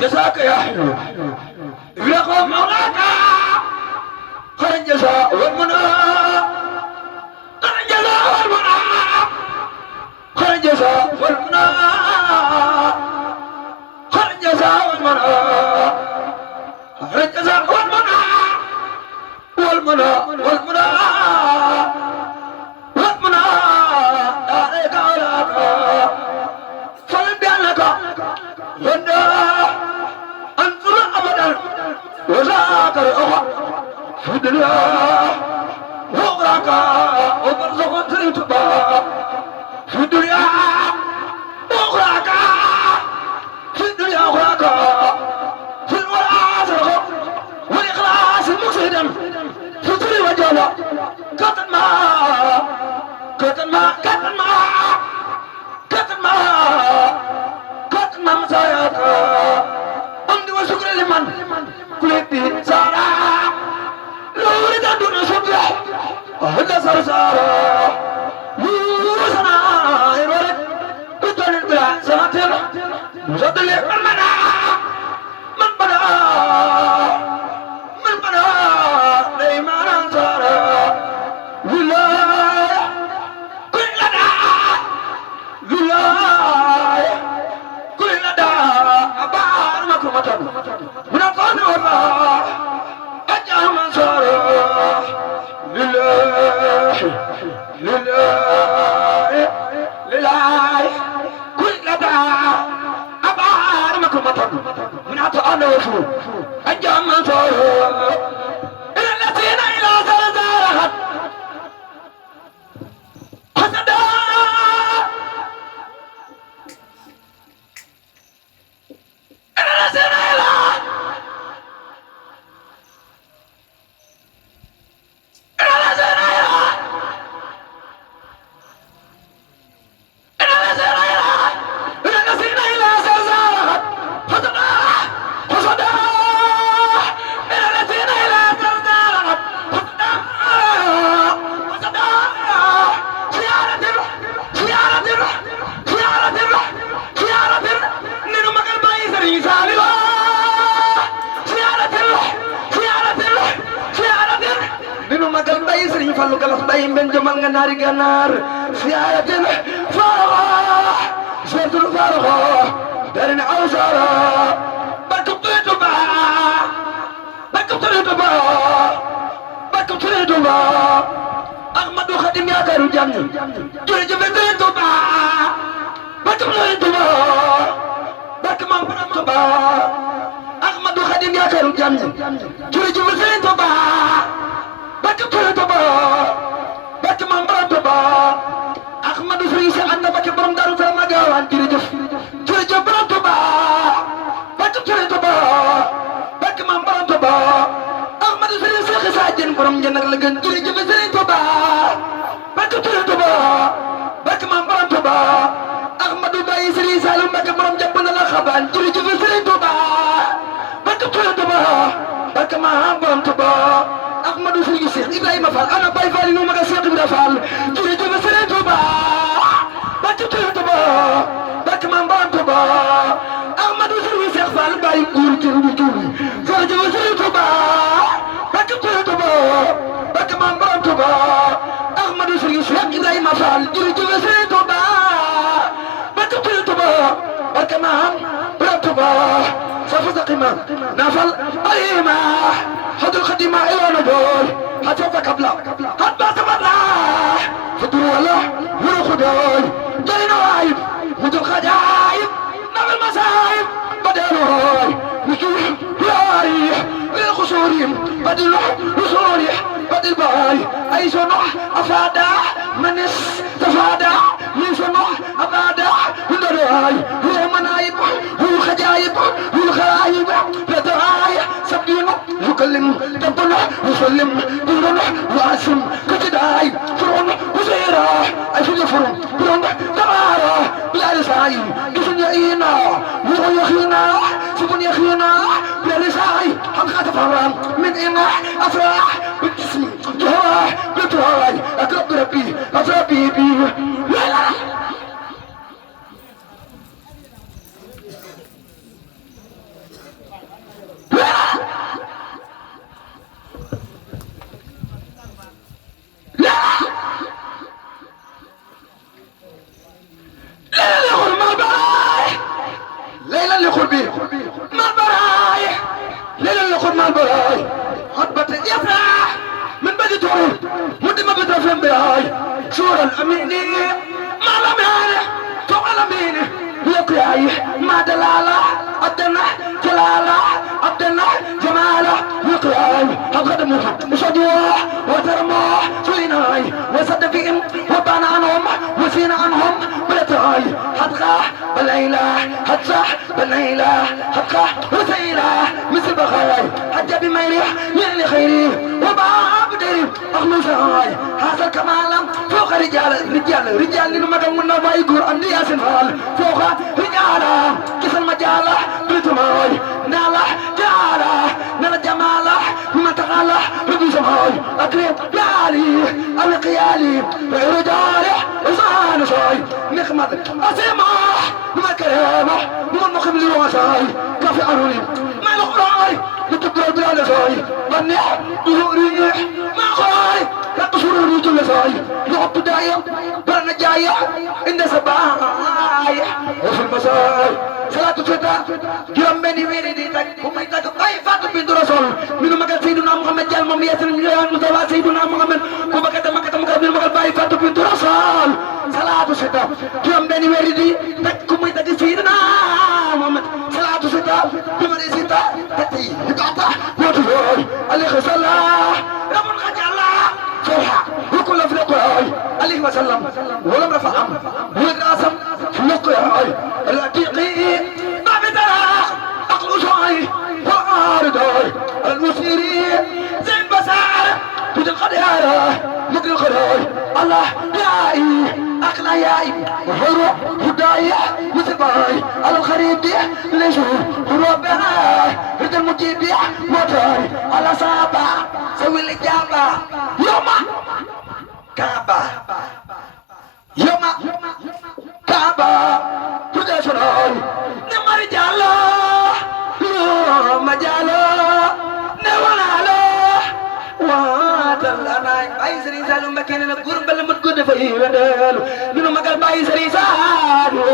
جزاك يا حلو يقوم مولاك خير الجزاء والمنى خير الجزاء والمنى خير الجزاء والمنى خير الجزاء والمنى خير الجزاء والمنى والمنى والمنى والمنى عليك ولاك صل بأنك هدى انظر ابدا وذاك الاخر في الدنيا واغراك وبرزق تريتبا في الدنيا واغراك في الدنيا واغراك في الولاء زرق والاخلاص مقصدا في طريق وجهه كتن ما كتن ما كتن ما كتن ما كتن ما مساياك أمد وشكر لمن كلتي سارا لوري تدون سبح أهلا سرسارا يوسنا يرولك بطل البلاد سنتر مصدر لك من بنا من بنا من بنا ليمان أنصارا ولاية كل لدى ولاية كل لدى أبار مكرمة من الفن والله أجاه منصارا لله لله لله كل لدى أبار مكرمة من أطعن وفو أجاه منصارا إلى الذين إلى زلزالها حسدا إلى الذين إلى Fallu galas bay men jamal nga nari ganar siyaaratin faragha suratul faragha darin awsara bakatu ba ahmadu khadim ya karu jann jure je betu ba bakatu ba bakam param ba ahmadu khadim ya karu jann jure je betu ba bakatu ba bakk Maam Borom Tuuba Ahmadu Sëriñ Si Anta Mbakke borom Daaru Salaam Gaawaan jërëjëf jërëjëf Borom Tuuba bakk Sëriñ Tuuba bakk Maam Borom Tuuba gën borom njënd ak la gën jërëjëf Sëriñ Tuuba barke Sëriñ Tuuba barke maam borom Tuuba Ahmadou Baye Sëriñ Saliou Mbacké borom jàpp na la xabaan jërëjëf Sëriñ Tuuba barke Sëriñ Tuuba barke maam borom Tuuba Ahmadou Sëriñ Cheikh Ibrahima Fall ana Baye Fall nu maga Cheikh Ibrahima Fall jërëjëf Sëriñ Tuuba barke Sëriñ Tuuba barke maam borom Tuuba Ahmadou Sëriñ Cheikh Fall Baye Gour jërëjëf jërëjëf Sëriñ Tuuba barke Sëriñ Tuuba barke maam borom Tuuba Ahmadou Sëriñ Cheikh Ibrahima Fall jërëjëf Sëriñ Tuuba barke Sëriñ Tuuba barke maam borom Tuuba safu saqima nafal alima hadul khadima ila nabol hatta fakabla hatta taballa fadur wala wala khudoy jayna waib mudul khajaib nafal masaib بدلوي وجوه ياري بالقصور بدل وصوري بدل باي اي صنع افادا من استفادا من صنع افادا ودراي هو منايب هو خجايب هو خايب لدراي سبدين يكلم تبنا وسلم دون واسم كتداي فرون وزيرا اي في فرون فرون تمارا بلا رساي كسن يينا وهو يخينا سبن يخينا بلا رساي حلقة فران من إنا أفراح بالجسم جهواه بالتراي أقرب ربي أفرابي بي لا لا شورى الأمين ما لمين فوق الأمين يقياي ما دلالة أدنى جلالة أدنى جمالة يقياي أقدمه مشجوع وترمى سويناي وسد فيهم وبان عنهم وسين عنهم بلتاي حدقة بالليلة حدصة بالليلة حدقة وسيلة مثل بخاي حتى بميريح يعني خيري وباب دري أخلصاي هذا كمالا فوق رجال لنما دمنا بايقور أندي ياسن فال فوق رجالا كيف المجالة بلتماي نالا جالا نالا جمالا وما تغالا ربي سماي أكريم يالي أبي قيالي رجالي وصان شاي نخمد أسمح وما كريمة وما نقم لي وصاي كافي أروني ما نقراي نتبرا البلاد شاي بنيح وريح ما خاي لا تصور الرجل شاي نحط داية برنا جاية إن سباي وفي المساء صلاة الفتاة جرم بني ويني دي تك وما يتك باي فاتو بنت رسول منو مكان سيدنا محمد جال مم ياسر مليان متوا سيدنا محمد ومكان مكان مكان باي فاتو بنت رسول صلاة الفتاة جرم بني ويني دي تك وما يتك سيدنا محمد صلاة الفتاة بمن سيتا تتي نقطع وتفوي عليه صلاة رب الخجالة فرحة وكل في القرآن عليه وسلم ولم رفع ودراسم في القرآن الأتيقي ما بدرا أقل شعي وعارداي المسيري زين بسار تد القديارة مقل القرآن الله يائي أقل يائي وحرو هدايا مثل باي على الخريب دي ليشو ربنا رد المجيب دي موتاي على صابا سوي الإجابة يوما كعبة يوما كعبة تجا شراي نمر جالا مجالا نوالا واتلنا باي سري سالو مكاننا قرب لما تكون في ودال منو مقال باي سري سالو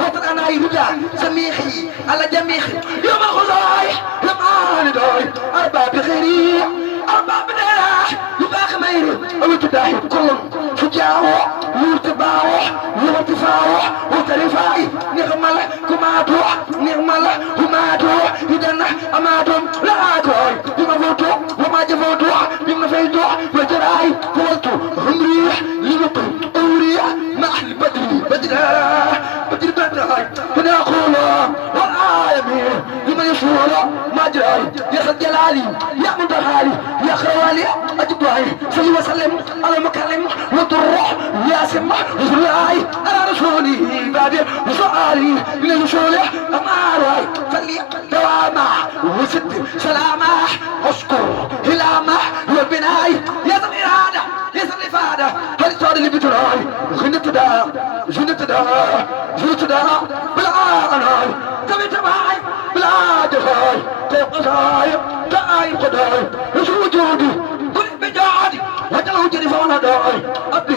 واتلنا يرجع سميخي على جميخي يوم الخزاي لما نداي أرباب خيري أرباب دراح يباخ ميري أو تداحي كلهم شجاعه وارتباعه وارتفاعه وترفاعي نغمل كماتو نغمل هماتو يدن أماتو لغاتو بما فوتو وما جفوتو بما فيتو وجراي فوتو همريح لنطو أوريح محل بدري بدراي فنا أقول والعالمين لمن يشهر ما جراي يسد جلالي يأمن متهالي يا خوالي أجبائي صلي وسلم على المكلم وتروح ياسم رسولاي على رسولي بعد سؤالي من الرسول أماري فلي دواما وسد سلاما أشكر هلاما والبناي يا ذا الإرادة يا ذا الإفادة هل صار اللي بتراي جنت دا بلا أناي كميت معي بلا جفاي تقصاي تاي قداي رسول وجودي كل بجادي وجل وجري فانا داي أبي